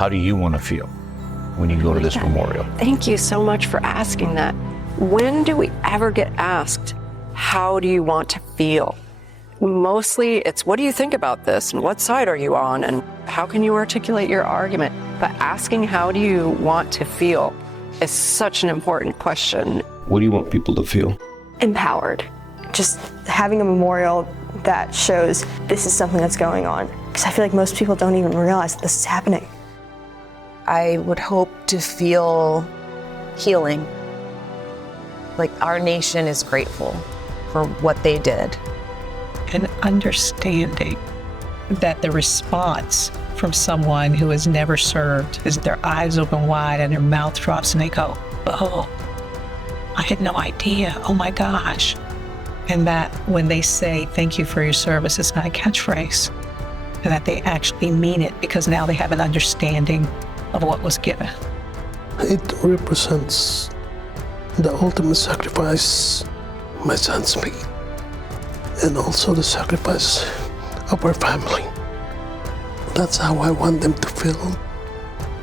How do you want to feel when you go to this memorial? Thank you so much for asking that. When do we ever get asked, how do you want to feel? Mostly it's, what do you think about this? And what side are you on? And how can you articulate your argument? But asking, how do you want to feel, is such an important question. What do you want people to feel? Empowered. Just having a memorial that shows this is something that's going on. Because I feel like most people don't even realize that this is happening. I would hope to feel healing. Like our nation is grateful for what they did. And understanding that the response from someone who has never served is their eyes open wide and their mouth drops and they go, oh, I had no idea, oh my gosh. And that when they say, thank you for your service, it's not a catchphrase, and that they actually mean it because now they have an understanding of what was given. It represents the ultimate sacrifice my sons made, and also the sacrifice of our family. That's how I want them to feel,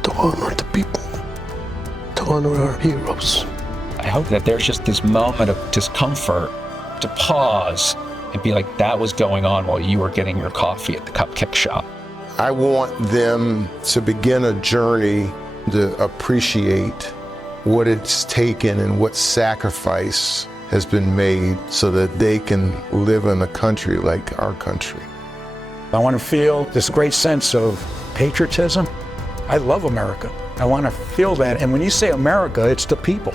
to honor the people, to honor our heroes. I hope that there's just this moment of discomfort to pause and be like, that was going on while you were getting your coffee at the cupcake shop. I want them to begin a journey to appreciate what it's taken and what sacrifice has been made so that they can live in a country like our country. I want to feel this great sense of patriotism. I love America. I want to feel that. And when you say America, it's the people.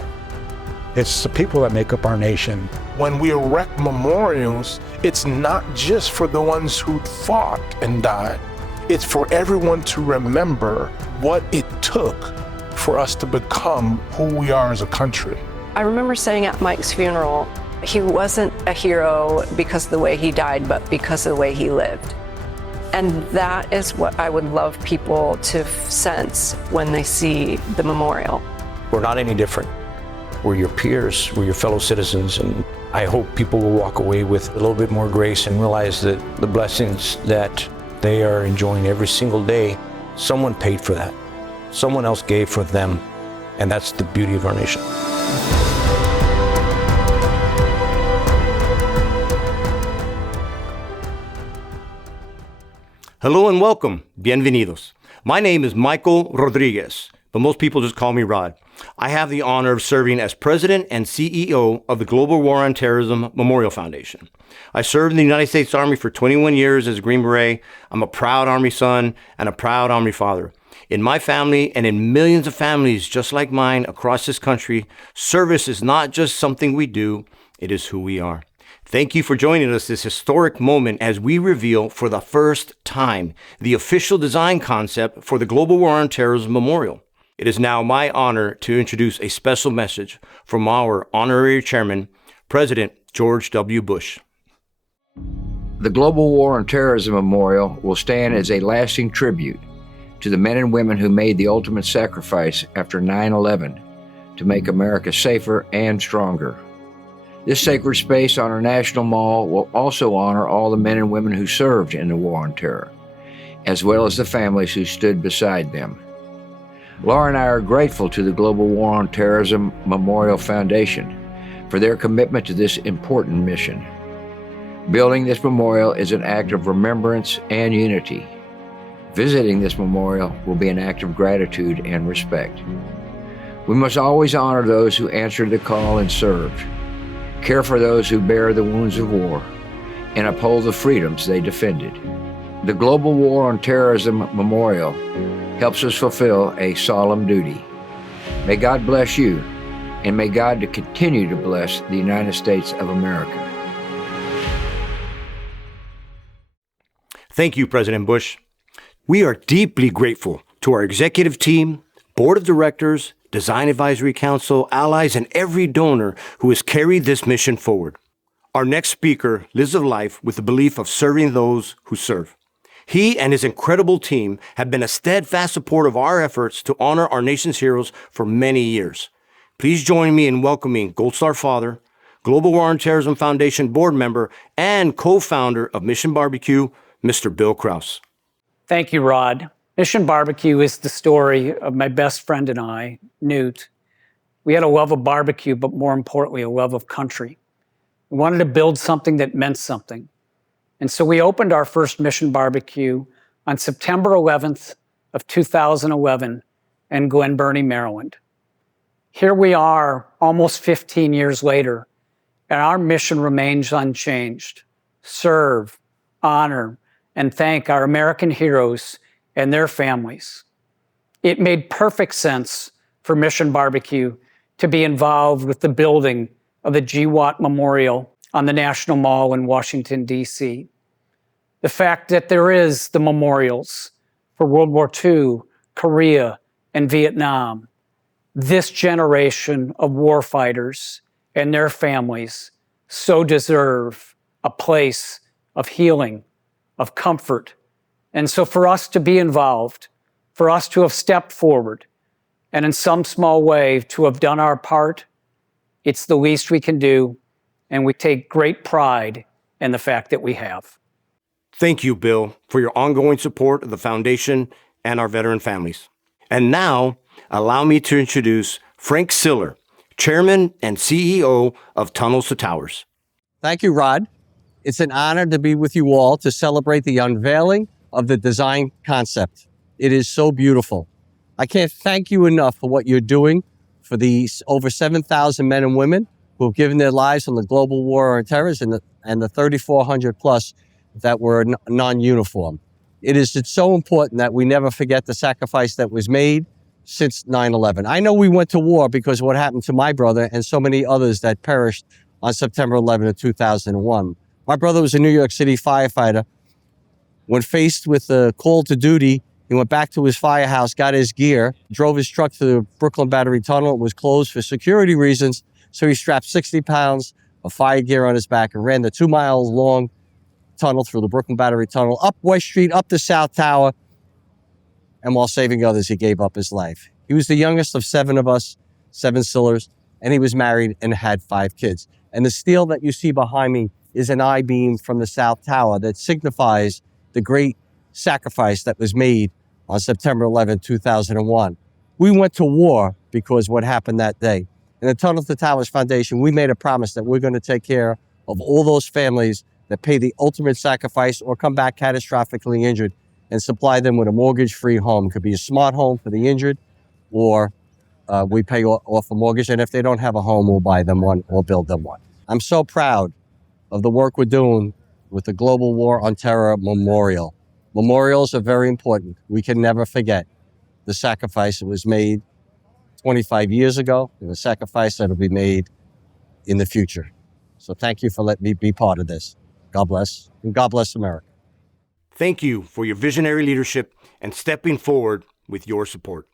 It's the people that make up our nation. When we erect memorials, it's not just for the ones who fought and died. It's for everyone to remember what it took for us to become who we are as a country. I remember saying at Mike's funeral, he wasn't a hero because of the way he died, but because of the way he lived. And that is what I would love people to sense when they see the memorial. We're not any different. We're your peers, we're your fellow citizens, and I hope people will walk away with a little bit more grace and realize that the blessings that they are enjoying every single day, someone paid for that. Someone else gave for them, and that's the beauty of our nation. Hello and welcome, bienvenidos. My name is Michael Rodríguez, but most people just call me Rod. I have the honor of serving as president and CEO of the Global War on Terrorism Memorial Foundation. I served in the United States Army for 21 years as a Green Beret. I'm a proud Army son and a proud Army father. In my family and in millions of families just like mine across this country, service is not just something we do, it is who we are. Thank you for joining us this historic moment as we reveal for the first time the official design concept for the Global War on Terrorism Memorial. It is now my honor to introduce a special message from our Honorary Chairman, President George W. Bush. The Global War on Terrorism Memorial will stand as a lasting tribute to the men and women who made the ultimate sacrifice after 9/11 to make America safer and stronger. This sacred space on our National Mall will also honor all the men and women who served in the War on Terror, as well as the families who stood beside them. Laura and I are grateful to the Global War on Terrorism Memorial Foundation for their commitment to this important mission. Building this memorial is an act of remembrance and unity. Visiting this memorial will be an act of gratitude and respect. We must always honor those who answered the call and served, care for those who bear the wounds of war, and uphold the freedoms they defended. The Global War on Terrorism Memorial helps us fulfill a solemn duty. May God bless you, and may God continue to bless the United States of America. Thank you, President Bush. We are deeply grateful to our executive team, board of directors, Design Advisory Council, allies, and every donor who has carried this mission forward. Our next speaker lives a life with the belief of serving those who serve. He and his incredible team have been a steadfast support of our efforts to honor our nation's heroes for many years. Please join me in welcoming Gold Star Father, Global War on Terrorism Foundation board member, and co-founder of Mission Barbecue, Mr. Bill Kraus. Thank you, Rod. Mission Barbecue is the story of my best friend and I, Newt. We had a love of barbecue, but more importantly, a love of country. We wanted to build something that meant something. And so we opened our first Mission Barbecue on September 11th of 2011 in Glen Burnie, Maryland. Here we are almost 15 years later, and our mission remains unchanged. Serve, honor, and thank our American heroes and their families. It made perfect sense for Mission Barbecue to be involved with the building of the GWAT Memorial on the National Mall in Washington, D.C. The fact that there is the memorials for World War II, Korea, and Vietnam. This generation of warfighters and their families so deserve a place of healing, of comfort. And so for us to be involved, for us to have stepped forward, and in some small way to have done our part, it's the least we can do, and we take great pride in the fact that we have. Thank you, Bill, for your ongoing support of the foundation and our veteran families. And now, allow me to introduce Frank Siller, Chairman and CEO of Tunnels to Towers. Thank you, Rod. It's an honor to be with you all to celebrate the unveiling of the design concept. It is so beautiful. I can't thank you enough for what you're doing for these over 7,000 men and women who have given their lives on the global war on terror and the 3,400 plus that were non-uniform. It's so important that we never forget the sacrifice that was made since 9/11. I know we went to war because of what happened to my brother and so many others that perished on September 11 of 2001. My brother was a New York City firefighter. When faced with a call to duty, he went back to his firehouse, got his gear, drove his truck to the Brooklyn Battery Tunnel. It was closed for security reasons, so he strapped 60 pounds of fire gear on his back and ran the 2 miles long tunnel through the Brooklyn Battery Tunnel, up West Street, up the South Tower, and while saving others, he gave up his life. He was the youngest of 7 of us, 7 Sillers, and he was married and had 5 kids. And the steel that you see behind me is an I-beam from the South Tower that signifies the great sacrifice that was made on September 11, 2001. We went to war because what happened that day. In the Tunnel to Towers Foundation, we made a promise that we're going to take care of all those families that pay the ultimate sacrifice or come back catastrophically injured and supply them with a mortgage-free home. It could be a smart home for the injured, or we pay off a mortgage, and if they don't have a home, we'll buy them one or build them one. I'm so proud of the work we're doing with the Global War on Terror Memorial. Memorials are very important. We can never forget the sacrifice that was made 25 years ago and the sacrifice that will be made in the future. So thank you for letting me be part of this. God bless, and God bless America. Thank you for your visionary leadership and stepping forward with your support.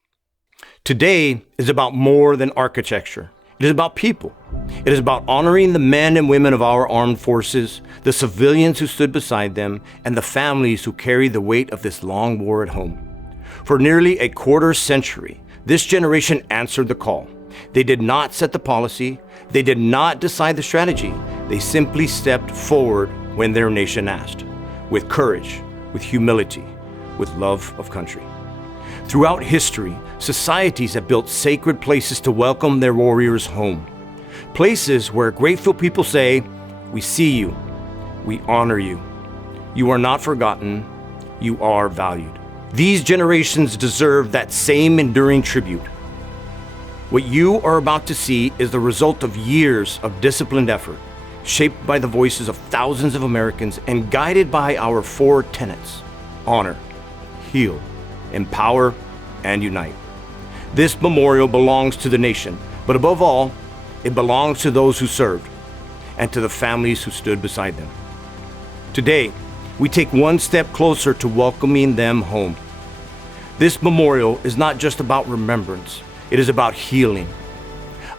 Today is about more than architecture. It is about people. It is about honoring the men and women of our armed forces, the civilians who stood beside them, and the families who carried the weight of this long war at home. For nearly a quarter century, this generation answered the call. They did not set the policy. They did not decide the strategy. They simply stepped forward when their nation asked, with courage, with humility, with love of country. Throughout history, societies have built sacred places to welcome their warriors home. Places where grateful people say, "We see you, we honor you. You are not forgotten, you are valued." These generations deserve that same enduring tribute. What you are about to see is the result of years of disciplined effort, shaped by the voices of thousands of Americans and guided by our 4 tenets: honor, heal, empower, and unite. This memorial belongs to the nation, but above all, it belongs to those who served and to the families who stood beside them. Today, we take one step closer to welcoming them home. This memorial is not just about remembrance, it is about healing.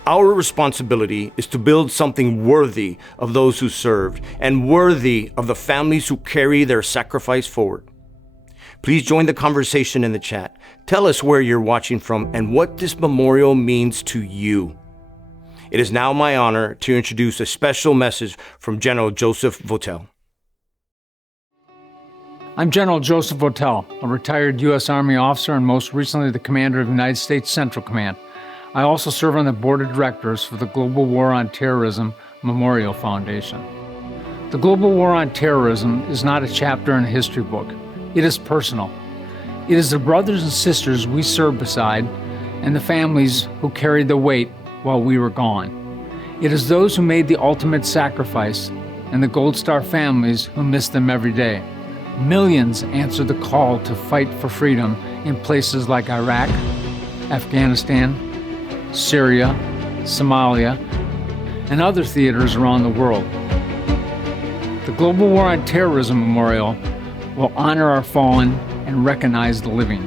Our responsibility is to build something worthy of those who served and worthy of the families who carry their sacrifice forward. Please join the conversation in the chat. Tell us where you're watching from and what this memorial means to you. It is now my honor to introduce a special message from General Joseph Votel. I'm General Joseph Votel, a retired U.S. Army officer and most recently the commander of the United States Central Command. I also serve on the board of directors for the Global War on Terrorism Memorial Foundation. The Global War on Terrorism is not a chapter in a history book. It is personal. It is the brothers and sisters we served beside and the families who carried the weight while we were gone. It is those who made the ultimate sacrifice and the Gold Star families who miss them every day. Millions answered the call to fight for freedom in places like Iraq, Afghanistan, Syria, Somalia, and other theaters around the world. The Global War on Terrorism Memorial will honor our fallen and recognize the living.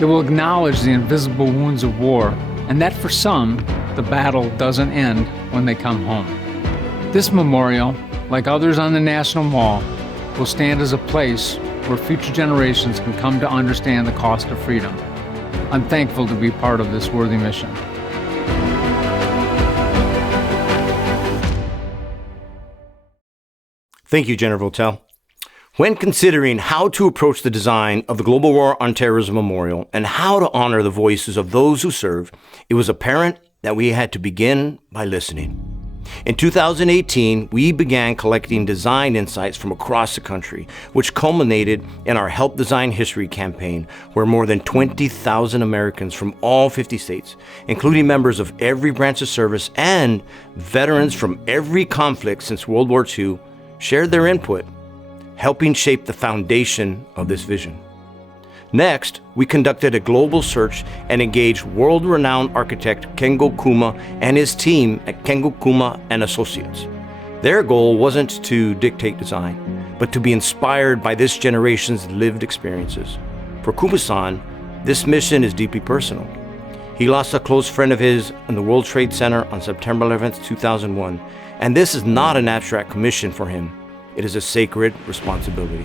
It will acknowledge the invisible wounds of war, and that for some, the battle doesn't end when they come home. This memorial, like others on the National Mall, will stand as a place where future generations can come to understand the cost of freedom. I'm thankful to be part of this worthy mission. Thank you, General Votel. When considering how to approach the design of the Global War on Terrorism Memorial and how to honor the voices of those who served, it was apparent that we had to begin by listening. In 2018, we began collecting design insights from across the country, which culminated in our Help Design History campaign, where more than 20,000 Americans from all 50 states, including members of every branch of service and veterans from every conflict since World War II, shared their input, helping shape the foundation of this vision. Next, we conducted a global search and engaged world-renowned architect Kengo Kuma and his team at Kengo Kuma and Associates. Their goal wasn't to dictate design, but to be inspired by this generation's lived experiences. For Kuma-san, this mission is deeply personal. He lost a close friend of his in the World Trade Center on September 11th, 2001, and this is not an abstract commission for him. It is a sacred responsibility.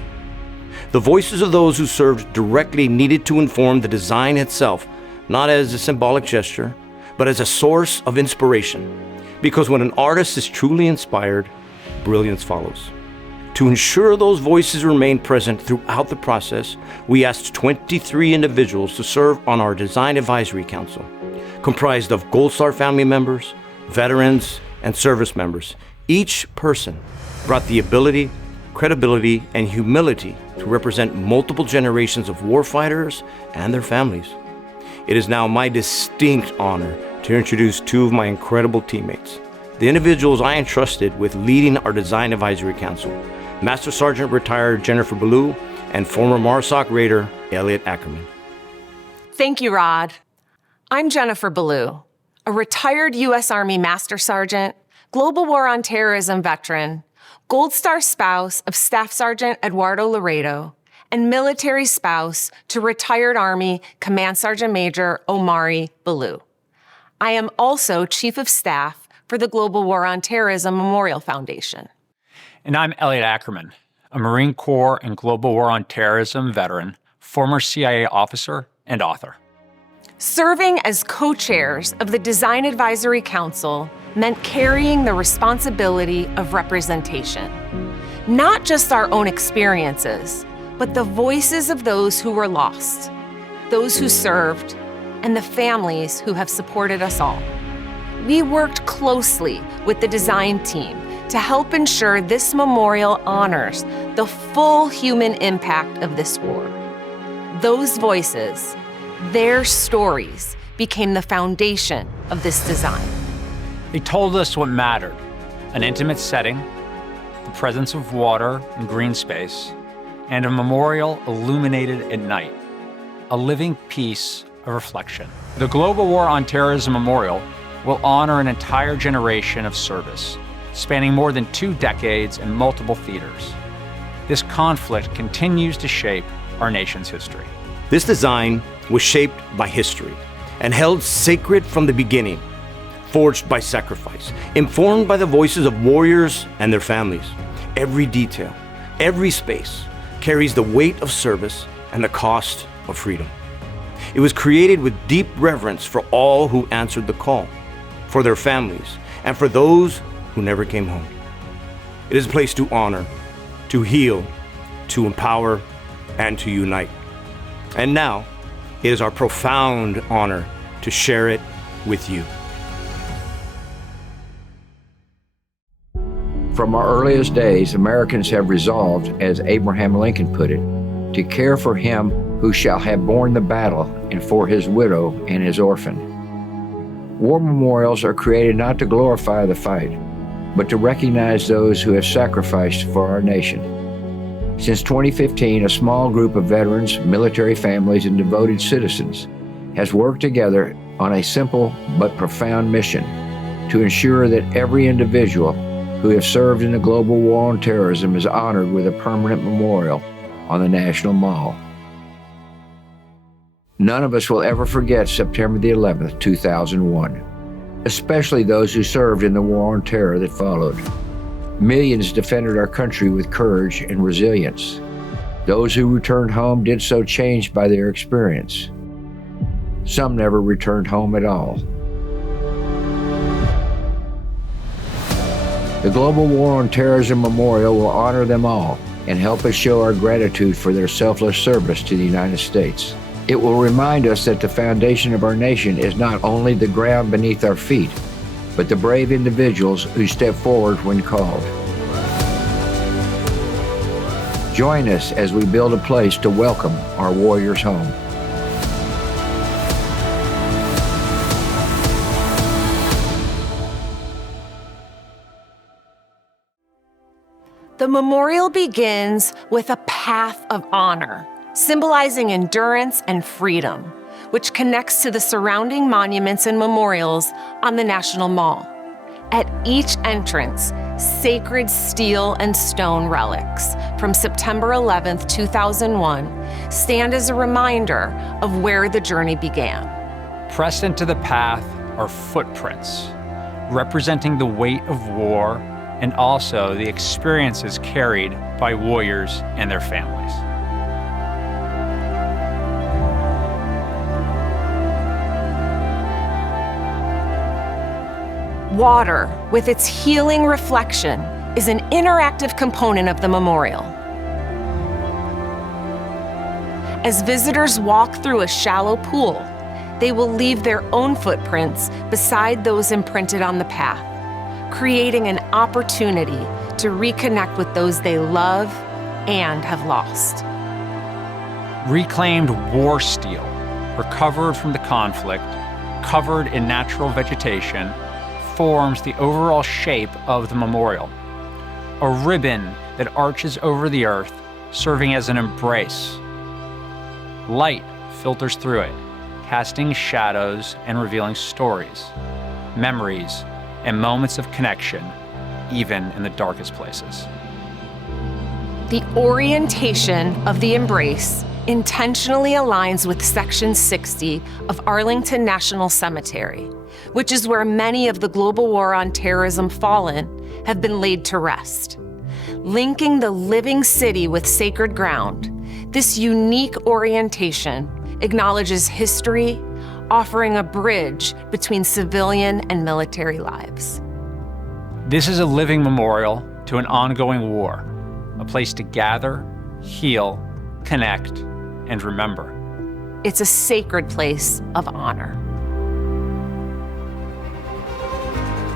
The voices of those who served directly needed to inform the design itself, not as a symbolic gesture, but as a source of inspiration. Because when an artist is truly inspired, brilliance follows. To ensure those voices remain present throughout the process, we asked 23 individuals to serve on our Design Advisory Council, comprised of Gold Star family members, veterans, and service members. Each person brought the ability, credibility, and humility to represent multiple generations of warfighters and their families. It is now my distinct honor to introduce two of my incredible teammates, the individuals I entrusted with leading our Design Advisory Council, Master Sergeant retired Jennifer Ballou and former MARSOC Raider Elliot Ackerman. Thank you, Rod. I'm Jennifer Ballou, a retired U.S. Army Master Sergeant, Global War on Terrorism veteran, Gold Star spouse of Staff Sergeant Eduardo Laredo, and military spouse to retired Army Command Sergeant Major Honorary Ballou. I am also Chief of Staff for the Global War on Terrorism Memorial Foundation. And I'm Elliot Ackerman, a Marine Corps and Global War on Terrorism veteran, former CIA officer, and author. Serving as co-chairs of the Design Advisory Council meant carrying the responsibility of representation. Not just our own experiences, but the voices of those who were lost, those who served, and the families who have supported us all. We worked closely with the design team to help ensure this memorial honors the full human impact of this war. Those voices, their stories, became the foundation of this design. They told us what mattered: an intimate setting, the presence of water and green space, and a memorial illuminated at night, a living piece of reflection. The Global War on Terrorism Memorial will honor an entire generation of service, spanning more than 2 decades and multiple theaters. This conflict continues to shape our nation's history. This design was shaped by history and held sacred from the beginning, forged by sacrifice, informed by the voices of warriors and their families. Every detail, every space carries the weight of service and the cost of freedom. It was created with deep reverence for all who answered the call, for their families, and for those who never came home. It is a place to honor, to heal, to empower, and to unite. And now, it is our profound honor to share it with you. From our earliest days, Americans have resolved, as Abraham Lincoln put it, to care for him who shall have borne the battle and for his widow and his orphan. War memorials are created not to glorify the fight, but to recognize those who have sacrificed for our nation. Since 2015, a small group of veterans, military families, and devoted citizens has worked together on a simple but profound mission to ensure that every individual who has served in the global war on terrorism is honored with a permanent memorial on the National Mall. None of us will ever forget September the 11th, 2001, especially those who served in the war on terror that followed. Millions defended our country with courage and resilience. Those who returned home did so changed by their experience. Some never returned home at all. The Global War on Terrorism Memorial will honor them all and help us show our gratitude for their selfless service to the United States. It will remind us that the foundation of our nation is not only the ground beneath our feet, but the brave individuals who step forward when called. Join us as we build a place to welcome our warriors home. The memorial begins with a path of honor, symbolizing endurance and freedom, which connects to the surrounding monuments and memorials on the National Mall. At each entrance, sacred steel and stone relics from September 11th, 2001 stand as a reminder of where the journey began. Pressed into the path are footprints, representing the weight of war and also the experiences carried by warriors and their families. Water, with its healing reflection, is an interactive component of the memorial. As visitors walk through a shallow pool, they will leave their own footprints beside those imprinted on the path, creating an opportunity to reconnect with those they love and have lost. Reclaimed war steel, recovered from the conflict, covered in natural vegetation, forms the overall shape of the memorial. A ribbon that arches over the earth, serving as an embrace. Light filters through it, casting shadows and revealing stories, memories, and moments of connection, even in the darkest places. The orientation of the embrace intentionally aligns with Section 60 of Arlington National Cemetery, which is where many of the global war on terrorism fallen have been laid to rest. Linking the living city with sacred ground, this unique orientation acknowledges history, offering a bridge between civilian and military lives. This is a living memorial to an ongoing war, a place to gather, heal, connect, and remember. It's a sacred place of honor.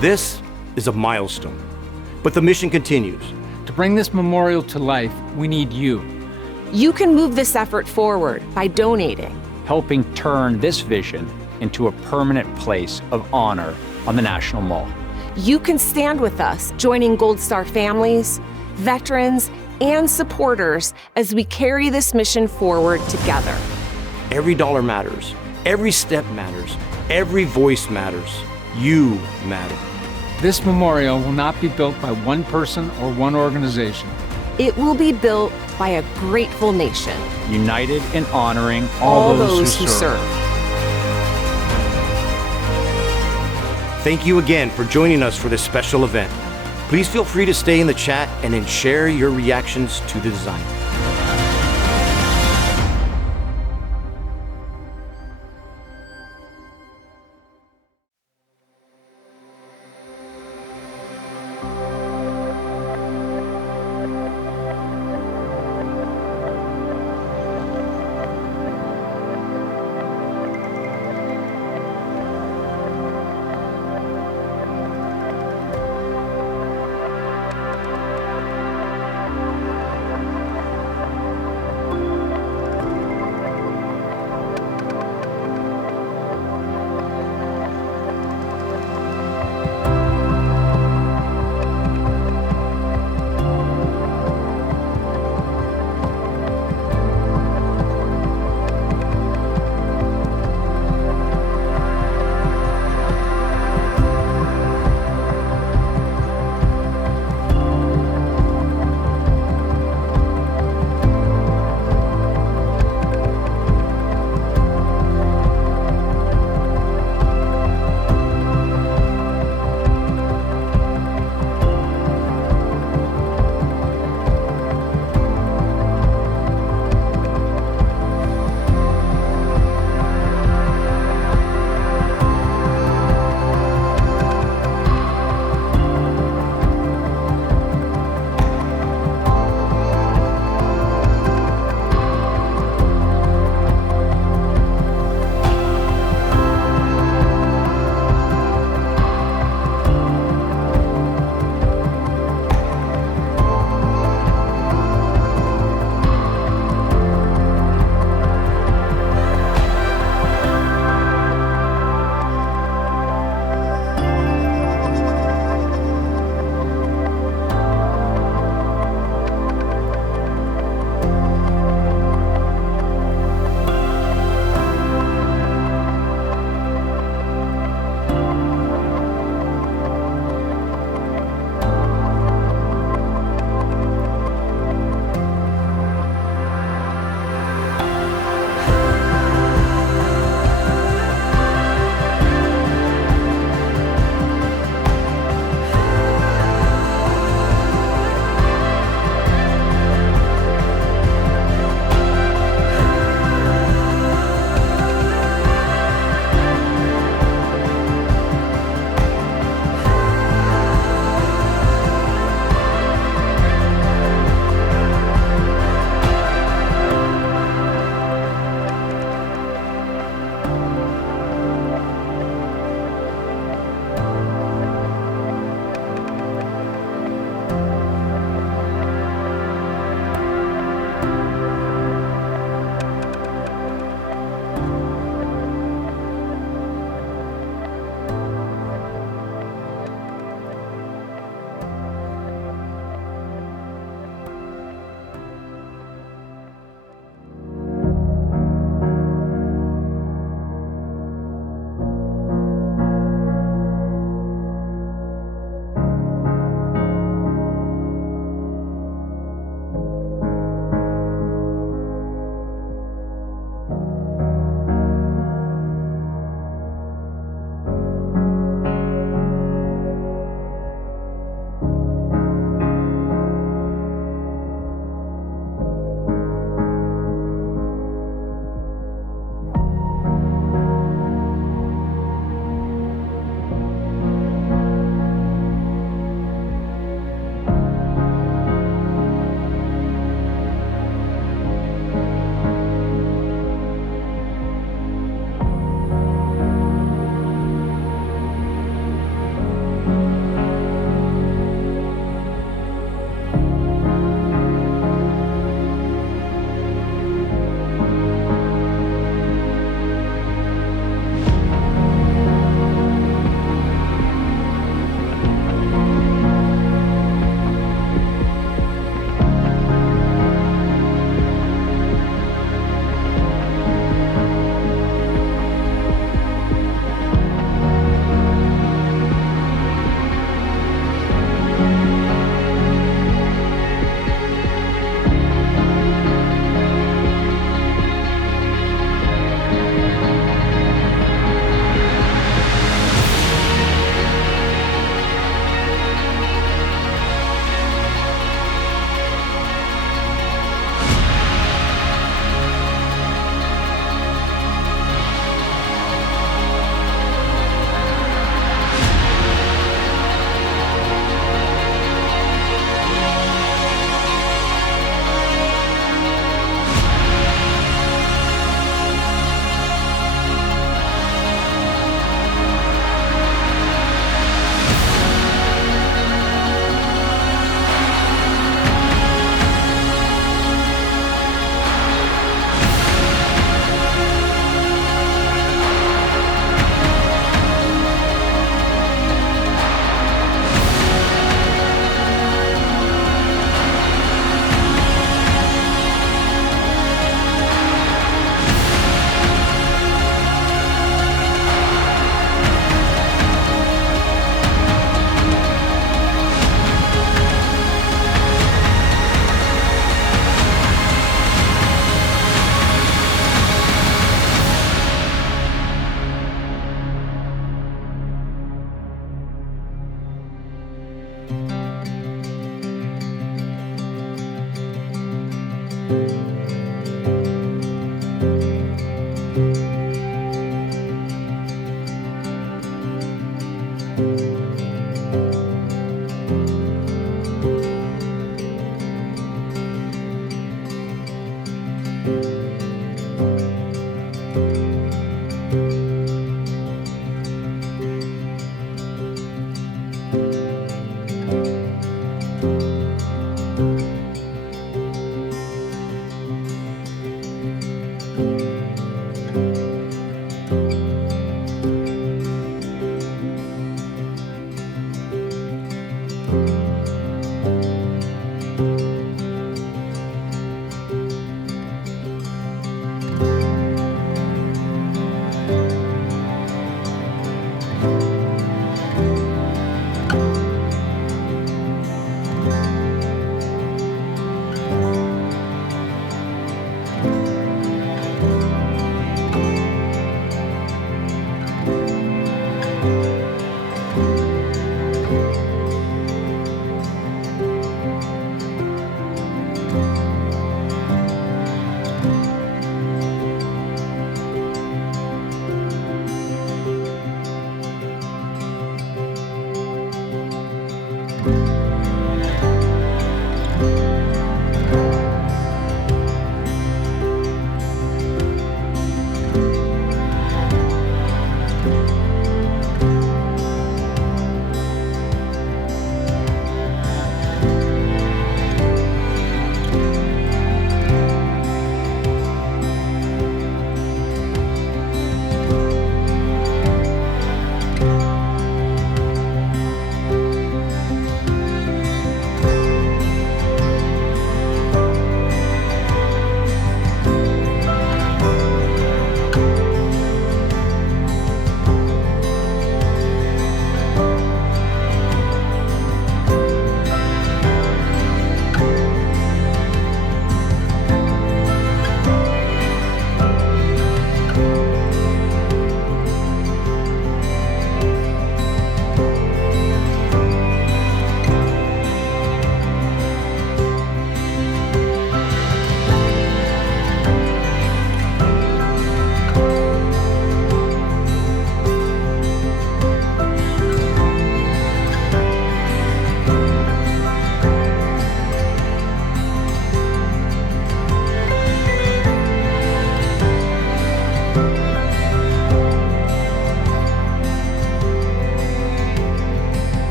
This is a milestone, but the mission continues. To bring this memorial to life, we need you. You can move this effort forward by donating, helping turn this vision into a permanent place of honor on the National Mall. You can stand with us, joining Gold Star families, veterans, and supporters as we carry this mission forward together. Every dollar matters. Every step matters. Every voice matters. You matter. This memorial will not be built by one person or one organization. It will be built by a grateful nation, united in honoring all those who serve. Thank you again for joining us for this special event. Please feel free to stay in the chat and then share your reactions to the design.